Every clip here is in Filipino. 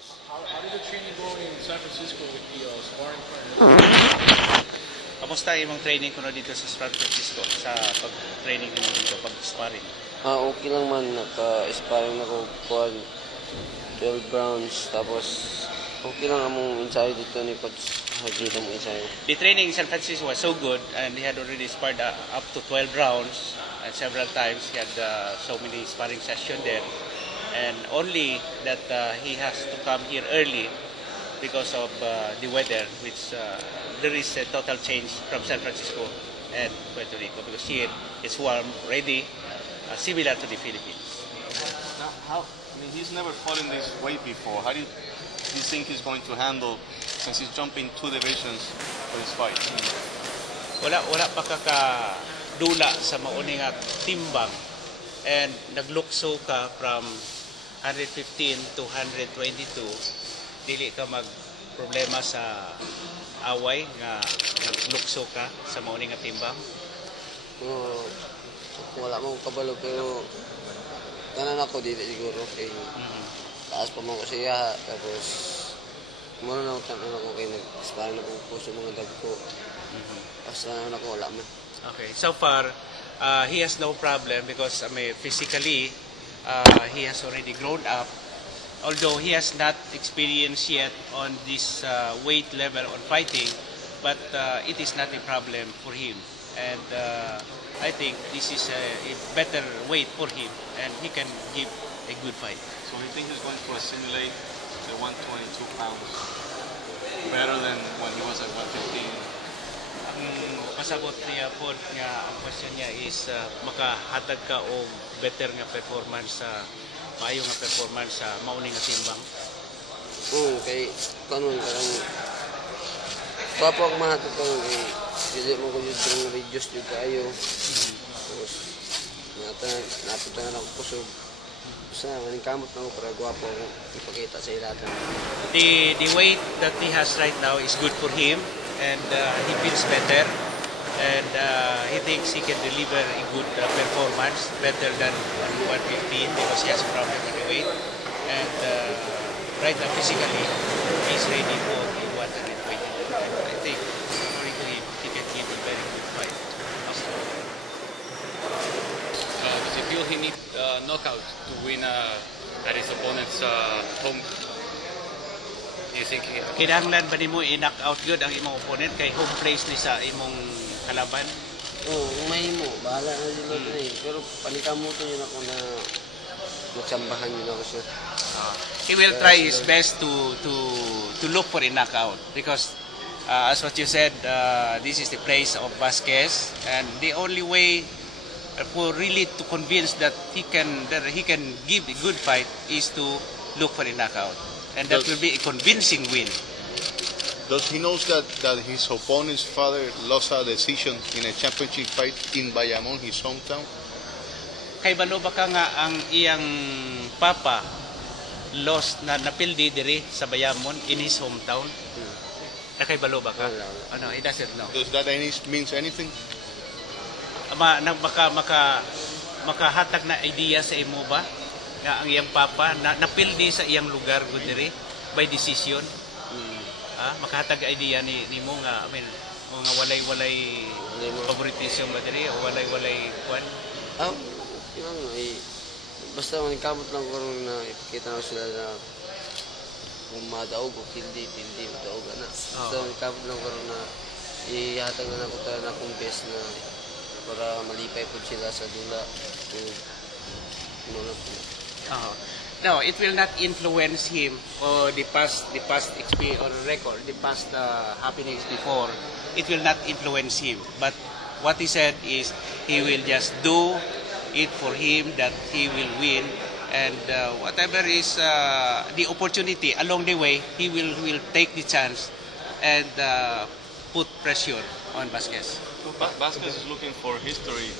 How did the training go in San Francisco with the sparring partner? Kamusta imong training kuno dito sa San Francisco sa pag-training nimo dito, pag-sparring? Okay lang man, naka-sparring ako kuan 12 rounds, tapos okay lang among ensayo dito ni Coach. Nakikita mo ensayo. The training in San Francisco was so good and he had already sparred up to 12 rounds and several times he had so many sparring sessions there, and only that he has to come here early because of the weather, which there is a total change from San Francisco and Puerto Rico, because here it's warm, ready, similar to the Philippines. Now, he's never fought in this weight before. How do you think he's going to handle, since he's jumping 2 divisions for this fight? Wala pa kakadula sa mauni nga timbang, and naglukso ka from 115 to 122. Dili ka mag-problema sa away nga naglukso ka sa mauni nga timbang? Wala mong kabalo, pero tanan ako dito siguro kay taas pa mo ko siya, tapos muna na ako kay nag-sparring na po sa mga dagko. Basta na ako wala man. Okay, so far he has no problem because physically he has already grown up, although he has not experienced yet on this weight level on fighting, but it is not a problem for him, and I think this is a better weight for him and he can give a good fight. So you think he's going to assimilate the 122 pounds better than when he was at 115? Ang pasabot niya po nga ang question niya is makahatag ka o better nga performance sa maayo nga performance sa mauni nga timbang. Kay kanon karang papo ako mahatag ko kay dili mo ko yung reduce jud kayo. Tapos napunta na ako kusog. Sa maningkamot na ako para gwapo ako ipakita sa ilatan. The weight that he has right now is good for him, and he feels better, and he thinks he can deliver a good performance, better than 115, because he has a problem with the weight, and right now physically he's ready for the 120. I think according to him, he can give a very good fight. Does he feel he needs knockout to win at his opponent's home? Do you think Kinahanglan ba nimo i-knock out good ang imong opponent kay home place ni sa imong kalaban? May mo, bahala na dito pero panikamuto yun ako na magsambahan yun ako siya. He will try his best to look for a knockout, because as what you said, this is the place of Vasquez, and the only way for really to convince that he can give a good fight is to look for a knockout, and that will be a convincing win. Does he knows that his opponent's father lost a decision in a championship fight in Bayamon, his hometown? Kay balo ba ka nga ang iyang papa lost na napildi diri sa Bayamon in his hometown? Kay balo ba ka? Ano, he doesn't know. Does that means anything? Makahatag na idea sa imo ba nga ang iyang papa napildi sa iyang lugar gud diri by decision? Makahatag idea nimo nga mga walay favoritism ba diri o walay kuan? Basta maningkamot lang ko na ipakita na sila na kung madaog o hindi madaog na. Basta maningkamot lang ko na ihatag na ako tayo na akong best na para malipay po sila sa dula. No, it will not influence him or the past experience or record, the past happenings before. It will not influence him. But what he said is he will just do it for him that he will win, and whatever is the opportunity along the way, he will take the chance and put pressure on Vasquez. Vasquez is looking for history,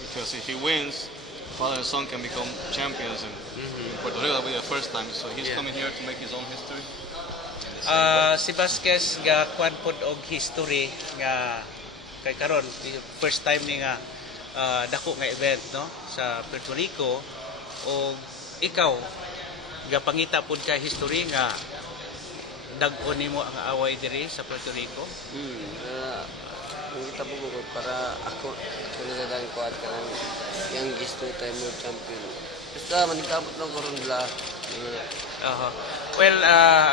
because if he wins, father and son can become champions, and Puerto Rico will be the first time. So he's coming here to make his own history. Si Vasquez nga kwan pod og history nga kay karon first time ni nga dako nga event no sa Puerto Rico, o ikaw gapangita pud ka history nga dag-on nimo ang away diri sa Puerto Rico. Kung kita po ko para ako na lang ko at kanang youngest two-time world champion. Basta manikabot lang ko ron bla. Well,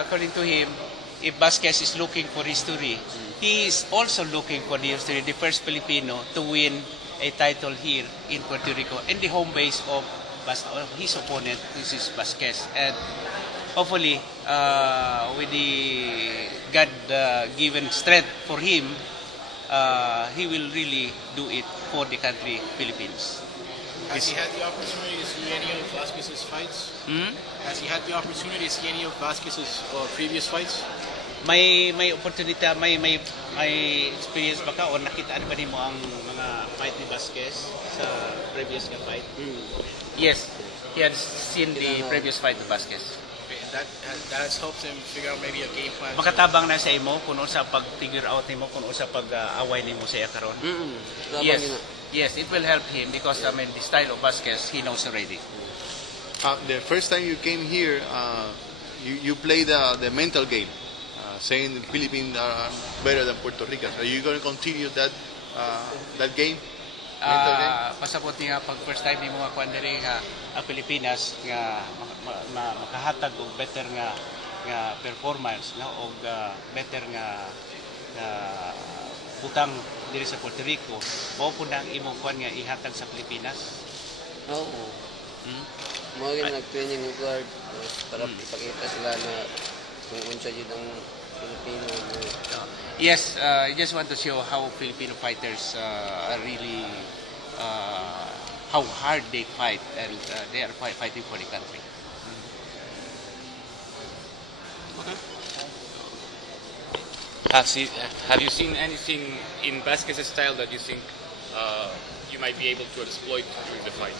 according to him, if Vasquez is looking for history, he is also looking for the history, the first Filipino to win a title here in Puerto Rico in the home base of his opponent, which is Vasquez. And hopefully, with the God-given strength for him, he will really do it for the country, Philippines. Has he had the opportunity to see any of Vasquez's fights? Has he had the opportunity to see any of Vasquez's previous fights? May opportunity, may experience ba ka o nakita ba nimo ang mga fight ni Vasquez sa previous nga fight? Yes, he had seen the previous fight of Vasquez. Okay, and that has helped him figure out maybe a game plan. Makatabang na sa imo kuno sa pag-figure out nimo kuno sa pag-away nimo sa karon. Yes, it will help him because I mean the style of Vasquez he knows already. The first time you came here, you played the mental game, saying the Philippines are better than Puerto Rican. Are you going to continue that game? Mental game? Pasabot nga pag first time nimo nga kuan diri nga ang Pilipinas nga makahatag og better nga performance no og better nga butang diri sa Puerto Rico, mao pud ang imong kuan nga ihatag sa Pilipinas. Oo. Mo gyud nag-training og guard para ipakita sila na kung unsa jud ang Pilipino. Yes, I just want to show how Filipino fighters are really how hard they fight and they are fighting for the country. Have you seen anything in Vasquez's style that you think you might be able to exploit during the fight?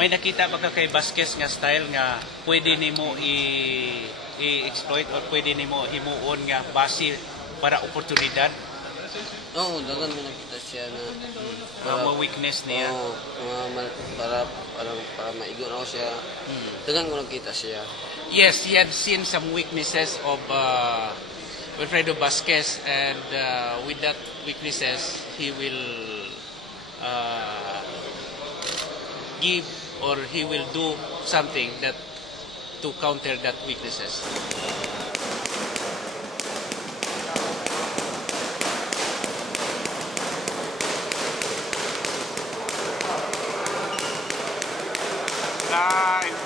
May nakita ba ka kay Vasquez nga style nga pwede nimo i-exploit or pwede nimo himuon nga base para oportunidad? Oo, dagan mo nakita siya na Mga weakness niya. Oo, para maigo na siya. Dagan ko nakita siya. Yes, he had seen some weaknesses of Wilfredo Vasquez, and with that weaknesses, he will give or he will do something that to counter that weaknesses. Nice.